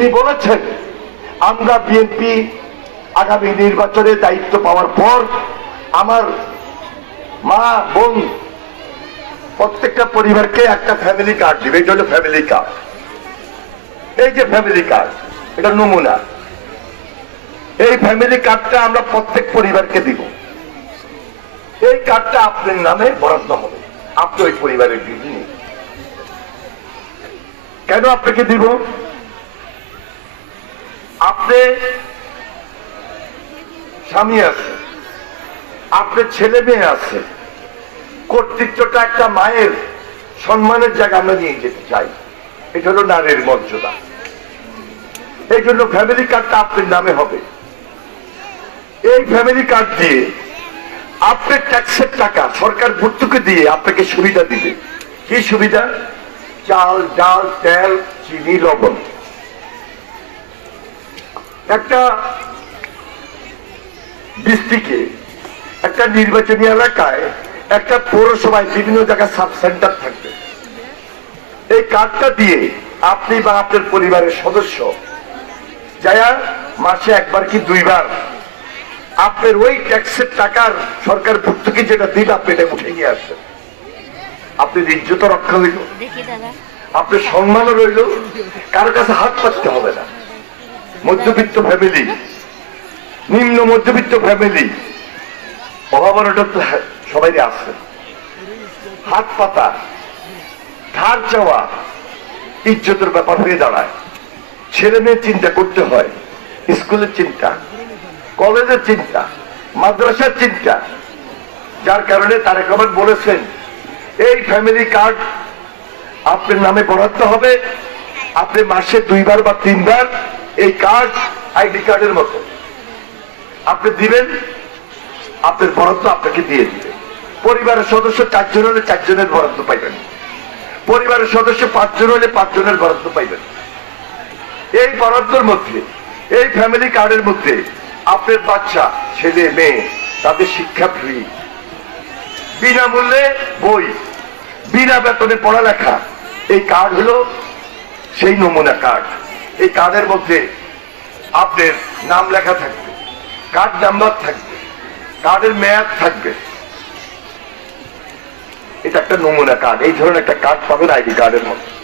তিনি বলেছেন, আমরা বিএনপি আগামী নির্বাচনে দায়িত্ব পাওয়ার পর আমার মা, বোন, প্রত্যেকটা পরিবারকে একটা ফ্যামিলি কার্ড দিবে। এটা হলো ফ্যামিলি কার্ড এই যে ফ্যামিলি কার্ড এটা নমুনা। এই ফ্যামিলি কার্ডটা আমরা প্রত্যেক পরিবারকে দিব। এই কার্ডটা আপনার নামে বরাদ্দ হবে। আপনি ওই পরিবারের দিদি কেন আপনাকে দিব? আপনি স্বামী আছে আপনার ছেলে মেয়ে আছে, কর্তৃত্বটা একটা মায়ের সম্মানের জায়গা আমরা নিয়ে যেতে চাই। এটা হলো নারীর মর্যাদা। এই জন্য ফ্যামিলি কার্ডটা আপনার নামে হবে। এই ফ্যামিলি কার্ড দিয়ে আপনার ট্যাক্সের টাকা সরকার ভর্তুকি দিয়ে আপনাকে সুবিধা দিবে। কি সুবিধা? চাল, ডাল, তেল, চিনি, লবণ। একটা ডিস্ট্রিক্টে একটা নির্বাচনী এলাকায় একটা পৌরসভায় বিভিন্ন জায়গায় সাব সেন্টার থাকবে। এই কার্ডটা দিয়ে আপনি বা আপনার পরিবারের সদস্য যায়া মাসে একবার কি দুইবার আপনার ওই ট্যাক্সের টাকার সরকার ভর্তুকি যেটা দিন আপনি এটা উঠে নিয়ে আসবেন। আপনি ইজ্জত রক্ষা হইল। আপনার সম্মানও রইল। কারও কাছে হাত পাততে হবে না। মধ্যবিত্ত ফ্যামিলি নিম্ন মধ্যবিত্ত ফ্যামিলি অভাবনটা তো সবাই আছে হাত পাতা ধার চাওয়া, ইজ্জতের ব্যাপার হয়ে দাঁড়ায়। ছেলে মেয়ের চিন্তা করতে হয়, স্কুলের চিন্তা, কলেজের চিন্তা, মাদ্রাসার চিন্তা। যার কারণে তারেক রহমান বলেছেন, এই ফ্যামিলি কার্ড আপনার নামে বরাদ্দ হবে, আপনি মাসে দুইবার বা তিনবার এই কার্ড আইডি কার্ডের মতো আপনি দিবেন, আপনার বরাদ্দ আপনাকে দিয়ে দিবে। পরিবারের সদস্য চারজন হলে চারজনের বরাদ্দ পাইবেন। পরিবারের সদস্য পাঁচজন হলে পাঁচজনের বরাদ্দ পাইবেন। এই বরাদ্দর মধ্যে, এই ফ্যামিলি কার্ডের মধ্যে আপনার বাচ্চা, ছেলে, মেয়ে, তাদের শিক্ষা ফ্রি বিনামূল্যে বই, বিনা বেতনে পড়ালেখা। এই কার্ড হলো সেই নমুনা কার্ড এই কার্ডের মধ্যে আপনার নাম লেখা থাকবে কার্ড নাম্বার থাকবে কার্ডের মেয়াদ থাকবে। এটা একটা নমুনা কার্ড এই ধরনের একটা কার্ড পাবেন আইডি কার্ডের মধ্যে।